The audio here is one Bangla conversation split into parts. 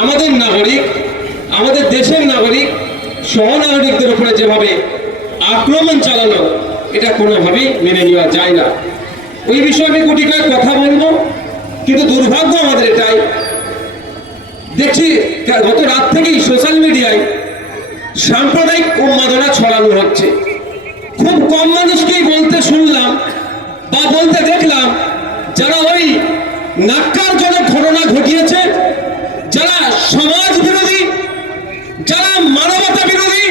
আমাদের নাগরিক, আমাদের দেশের নাগরিক, সহনাগরিকদের উপরে যেভাবে আক্রমণ চালানো, এটা কোনোভাবেই মেনে নেওয়া যায় না। ওই বিষয়ে আমি গুটি কয়েক কথা বলবো, কিন্তু দুর্ভাগ্য আমাদের এটাই, দেখছি গত রাত থেকেই সোশ্যাল মিডিয়ায় সাম্প্রদায়িক উন্মাদনা ছড়ানো হচ্ছে। খুব কম মানুষকেই বলতে শুনলাম বা বলতে দেখলাম, যারা ওই ন্যাক্কারজনক ঘটনা ঘটিয়েছে, যারা সমাজ বিরোধী, যারা মানবতা বিরোধী,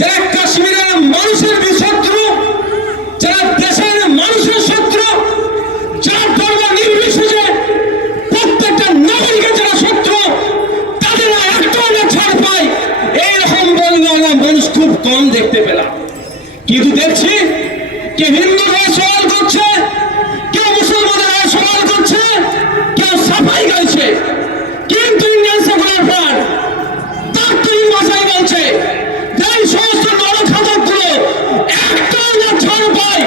যারা কাশ্মীরের মানুষের শত্রু, যারা দেশের মানুষের শত্রু, যারা ধর্ম নির্বিশেষে প্রত্যেকটা নাগরিকের যারা শত্রু, তাদের একটাও না ছাড় পায়, এইরকম বললো মানুষ খুব কম দেখতে পেলাম। কিন্তু দেখছি কে হিন্দুরা সওয়াল করছে, কেউ মুসলমানরা সওয়াল করছে, কেউ সাফাই গাইছে, কিন্তু ইন্ডিয়ান সেকুলার ফ্রন্ট তার তৈরি ভাষায় বলছে যে এই সমস্ত নরখাদকগুলো একটাও না ছাড় পায়,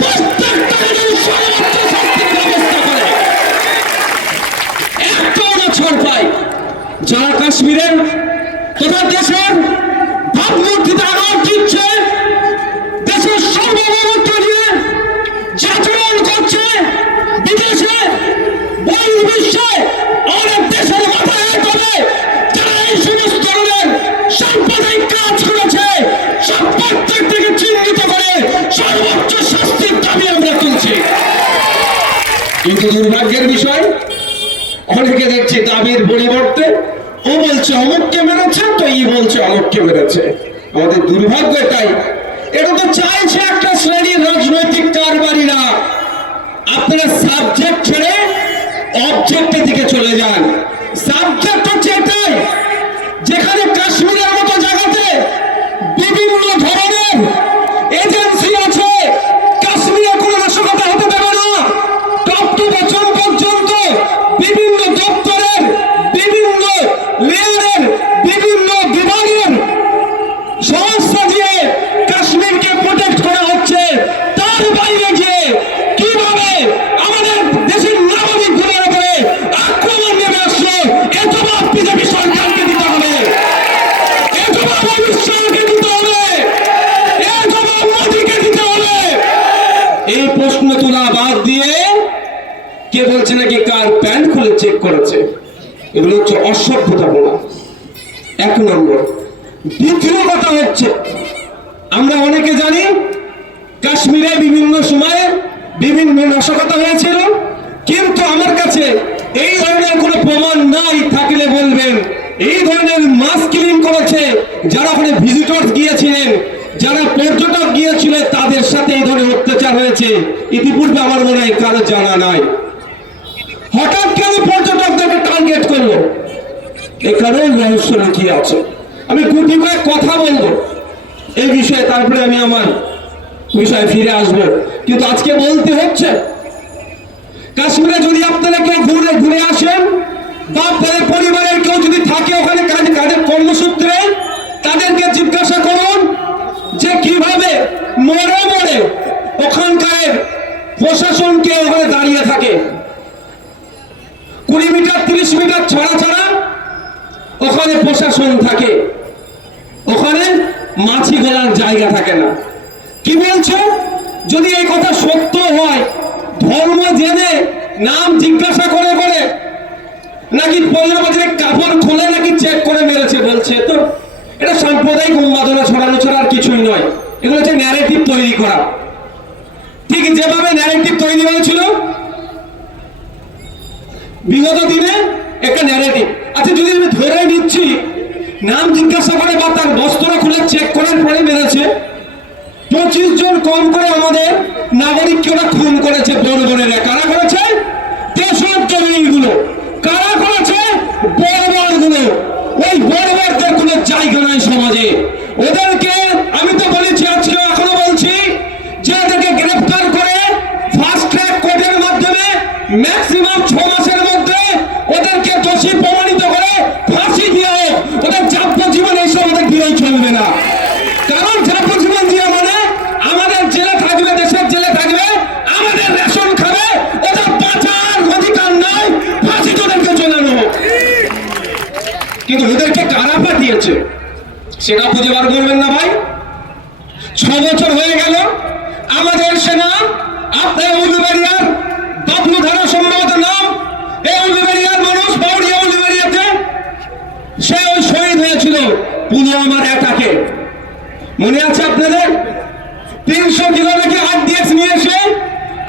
প্রত্যেকটাকে সর্বোচ্চ শাস্তির ব্যবস্থা করে, একটাও না ছাড় পায়। যারা কাশ্মীরের তথা দেশের ভাবমূর্তিতে আঘাত দিচ্ছে, দেশের সার্বভৌমত্ব নিয়ে যাচরণ করছে, বিদেশে বহির্বিশ্বে আমাদের দেশের মাথায় তবে যারা এই সমস্ত ধরনের সাম্প্রদায়িক কাজ করেছে, সব প্রত্যেকটিকে চিহ্নিত করে সর্বোচ্চ শাস্তির দাবি আমরা তুলছি। কিন্তু দুর্ভাগ্যের বিষয়, অনেকে দেখছে দাবির পরিবর্তে ও বলছে অমুককে মেরেছে, তো ই বলছে অমুককে মেরেছে। আমাদের দুর্ভাগ্য এটাই, এটা তো চাইছে একটা শ্রেণীর রাজনৈতিক কারবারিরা। আপনারা সাবজেক্ট ছেড়ে অবজেক্টের দিকে চলে যান। সাবজেক্ট হচ্ছে এটাই, যেখানে কাশ্মীরের মতো জায়গাতে বিভিন্ন ধরনের এজেন্সি আছে, কাশ্মীরে কোনো নাশকতা হতে দেবে না। টপ টু বটম পর্যন্ত বিভিন্ন দপ্তরের, বিভিন্ন লেয়ারের, বিভিন্ন বিভাগের সংস্থা দিয়ে কাশ্মীরকে প্রোটেক্ট করা হচ্ছে। তার বাইরে গিয়ে কিভাবে আমাদের দেশের নাগরিকদের উপরে আক্রমণ নেমে আসলো, এ জবাব বিজেপি সরকারকে দিতে হবে, এ জবাব অমিত শাহকে দিতে হবে, এ জবাব মোদীকে দিতে হবে। এই প্রশ্ন তোলা বাদ দিয়ে কে বলছে নাকি কার প্যান্ট খুলে চেক করেছে, এগুলো হচ্ছে অসভ্যতাপনা, এক নম্বর। দ্বিতীয় কথা হচ্ছে, আমরা অনেকে জানি কাশ্মীরে বিভিন্ন সময়ে বিভিন্ন নাশকতা হয়েছিল, কিন্তু আমার কাছে এই ধরনের কোনো প্রমাণ নাই। থাকলে বলবেন এই ধরনের মাস কিলিং করেছে যারা ওখানে ভিজিটর্স গিয়েছিলেন, যারা পর্যটক গিয়েছিল, তাদের সাথে এই ধরনের অত্যাচার হয়েছে ইতিপূর্বে আমার মনে হয় কারো জানা নাই। হঠাৎ কেন পর্যটকদেরকে টার্গেট করলো, এখানেও রহস্য লুকিয়ে আছে। আমি গুটি কয়েক কথা বলবো এই বিষয়ে, তারপরে আমি আমার বিষয়ে ফিরে আসবো। কিন্তু আজকে বলতে হচ্ছে, কাশ্মীরে যদি আপনারা কেউ ঘুরে ঘুরে আসেন বা আপনাদের পরিবারের কেউ যদি থাকে ওখানে কাজের কর্মসূত্রে, তাদেরকে জিজ্ঞাসা করুন যে কিভাবে মরে মরে ওখানকার প্রশাসনকে ওখানে দাঁড়িয়ে থাকে। 20 মিটার 30 মিটার ছাড়া ছাড়া ওখানে প্রশাসন থাকে, ওখানে মাছি গলার জায়গা থাকে না। কি বলছো? যদি এই কথা সত্য হয়, ধর্ম জেনে নাম জিজ্ঞাসা করে করে নাকি 15 বছরের কাপড় খুলে নাকি চেক করে মেরেছে বলছে, তো এটা সাম্প্রদায়িক উন্মাদনা ছড়ানো ছাড়া আর কিছুই নয়। এগুলো হচ্ছে ন্যারেটিভ তৈরি করা। ঠিক যেভাবে ন্যারেটিভ তৈরি হয়েছিল বিগত দিনে একটা ন্যারেটিভ। আচ্ছা, যদি আমি ধরে নিচ্ছি নাম জিজ্ঞাসা করে বা তার বস্ত্র খুলে চেক করার পরে মেরেছে, 25 জন কম করে আমাদের নাগরিককে ওরা খুন করেছে। বড় বড়েরা কারা করেছে? দেশের জমিগুলো কারা করেছে? বড় গুলো। ওই বড়দের কোনো জায়গা নাই সমাজে। ওদেরকে আমি তো বলেছি, আজকে এখনো বলছি যে এদেরকে গ্রেফতার করে ফাস্ট ট্র্যাক কোর্টের মাধ্যমে ম্যাক্সিমাম 6 মাসের মধ্যে ওদেরকে দোষী প্রমাণিত করে ফাঁসি দিয়ে হোক। ওদের যাবজ্জীবন এইসব ওদের দিয়েই চলবে না। কারণ যাবজ্জীবন দিয়ে মানে আমাদের জেলে থাকবে, দেশের জেলে থাকবে, আমাদের রেশন খাবে, ওদের বাঁচার অধিকার নাই, ফাঁসি তোদেরকে চলানো হোক। কিন্তু ওদেরকে কারা পাঠিয়েছে সেটা খুঁজে বার করবেন না ভাই। 6 বছর হয়ে গেল আমাদের সেনা আপনার উলুবেড়িয়ার বাবলু ধারা সম্ভবত নাম, এই উলুবেড়িয়ার মানুষ বাউরিয়া উলুবেড়িয়াতে সে ওই শহীদ হয়েছিল পুলওয়ামার অ্যাটাকে। মনে আছে আপনাদের? 300 কিলো নাকি RDX নিয়ে এসে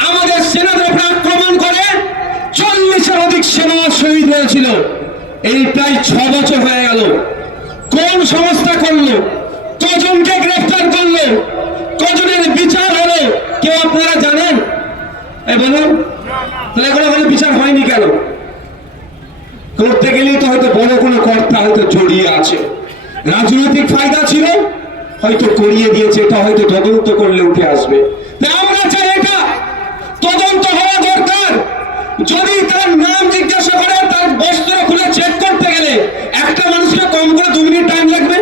আমাদের সেনাদের উপর আক্রমণ করে 40-এর অধিক সেনা শহীদ হয়েছিল। এই প্রায় 6 বছর হয়ে গেল। কোন সংস্থা করলো? কজনকে গ্রেফতার করলো? কজনের বিচার হলো? কেউ আপনারা জানেন? বলুন, তাহলে কোনো বিচার হয়নি কেন? করতে গেলেই তো হয়তো বড় কোনো কর্তা হয়তো জড়িয়ে আছে, রাজনৈতিক ফায়দা ছিল, হয়তো করিয়ে দিয়েছে। এটা হয়তো তদন্ত করলে উঠে আসবে। তাই আমরা চাই এটা তদন্ত হওয়া দরকার। যদি তার নাম জিজ্ঞাসা করে, তার বস্ত্র খুলে চেক করতে গেলে একটা মানুষকে কম করে 2 মিনিট টাইম লাগবে।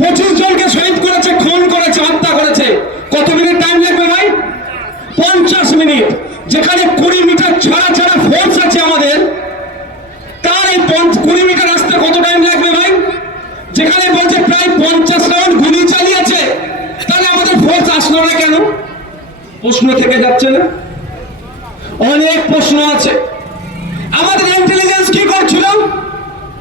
25 জনকে শহীদ করেছে, খুন করেছে, হত্যা করেছে, কত মিনিট টাইম লাগবে ভাই? 50 মিনিট। যেখানে 20 মিটার ছাড়া ছাড়া ফোর্স আছে আমাদের, তার এই 20 মিটার আসতে কত টাইম লাগবে ভাই? যেখানে বলছে প্রায় 50 রাউন্ড গুলি চালিয়েছে, তাহলে আমাদের ফোর্স আসলো না কেন? প্রশ্ন থেকে যাচ্ছে না? অনেক প্রশ্ন আছে। আমাদের ইন্টেলিজেন্স কি করছিল?